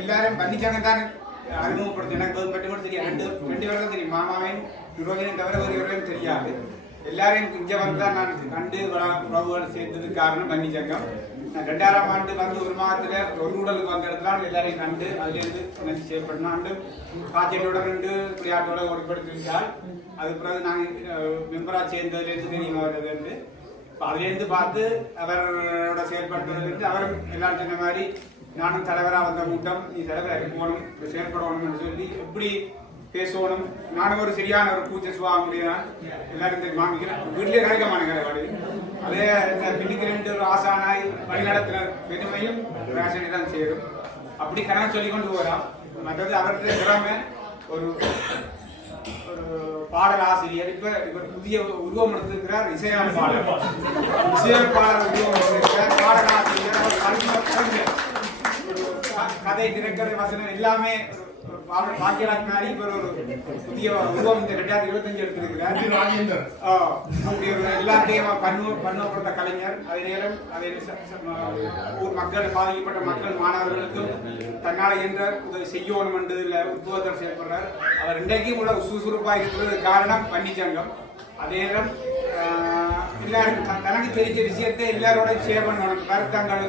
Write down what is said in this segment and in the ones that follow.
எல்லாரும் பண்ணிச்சாங்க தான் அறிமுகப்படுத்தி எனக்கு மட்டும் தெரியாது. ரெண்டு பேரும் தான் தெரியும். மாமாவையும் நிர்வாகியும் தவிர ஒரு இவரையும் தெரியாது. எல்லாரையும் இங்கே வந்து தான் நான் கண்டு உறவுகள் சேர்த்ததுக்கு காரணம் பண்ணிச்சங்கம். நான் 2000ஆம் ஆண்டு வந்து ஒரு மாதத்தில் ஒரு உடலுக்கு வந்த இடத்துல எல்லாரையும் கண்டு அதுலேருந்து உணர்ச்சி செயல்படணும். காய்ச்சலோட ரெண்டு விளையாட்டோட ஒருப்படுத்திருந்தால் அதுக்கு பிறகு நாங்கள் மெம்பராக சேர்ந்ததுலேருந்து தெரியும் அவர் வந்து அதுலேருந்து பார்த்து அவரோட செயல்படுறதுலேருந்து அவரும் எல்லாரும் சொன்ன மாதிரி நானும் தலைவராக வந்த கூட்டம் நீ தலைவராக போகணும் செயல்படணும்னு சொல்லி எப்படி பேசணும். நானும் ஒரு சரியான ஒரு கூச்ச சுவா முடியாது எல்லாரும் தெரியும் வாங்கிக்கிறேன் வீட்டிலே கிடைக்க மாட்டேங்கிறவாடி அதே இந்த பின்னுக்கு ரெண்டு ஒரு ஆசானாய் வழிநடத்தினர் பெருமையும் ரேஷனை தான் சேரும். அப்படி கணக்கு சொல்லி கொண்டு போகிறான். மற்றது அவர்கிட்ட திறமை ஒரு ஒரு பாடல் ஆசிரியர். இப்ப இவர் புதிய உருவம் எடுத்திருக்கிறார். இசையமைப்பாளர் உருவம் எடுத்திருக்கிறார். பாடல் ஆசிரியர் கதை திரைக்கதை வசனம் எல்லாமே பாக்கியராஜ் மாதிரி இப்ப ஒரு புதிய உருவம் இந்த 2025 எடுத்திருக்கிறார். அப்படி ஒரு எல்லாத்தையும் பண்ணப்படுத்த கலைஞர். அதே நேரம் ஊர் மக்கள் பாதிக்கப்பட்ட மக்கள் மாணவர்களுக்கும் தன்னால் என்ற உதவி செய்யணும் என்று உத்வோகத்தில் செயல்படுறார். அவர் இன்றைக்கும் உள்ள சுறுசுறுப்பாக இருக்கிறது காரணம் பன்னிச்சங்கம். அதே நேரம் எல்லாருக்கும் தனக்கு தெரிஞ்ச விஷயத்தை எல்லாரோட ஷேர் பண்ணணும். கருத்தங்கள்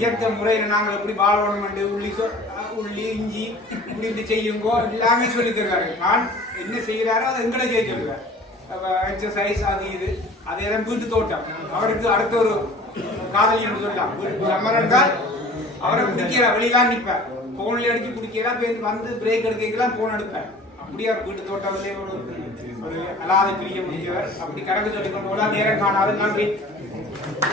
இயற்கை முறையில் நாங்கள் எப்படி வாழணும் என்று உள்ளி இஞ்சி இப்படி செய்யுங்கோ எல்லாமே சொல்லி தருவாரு. நான் என்ன செய்கிறாரோ அதை எங்களை செய்ய சொல்லுவார். எக்ஸசைஸ் அது இது. அதே நேரம் வீட்டு தோட்டம். அவருக்கு அடுத்த ஒரு காதலி என்று சொல்லலாம். சம்மர் என்றால் அவரை பிடிக்கிறா வெளியெல்லாம் நிற்பார். போன்ல அடிச்சு பிடிக்கிறா வந்து பிரேக் எடுக்கலாம் போன் எடுப்பார். அப்படியே அவர் வீட்டு தோட்டத்திலே ஒரு அலாத பிரிய முடிஞ்சவர். அப்படி கணக்கு சொல்லி கொண்டு போலாம். நேரம் காணாது நன்றி.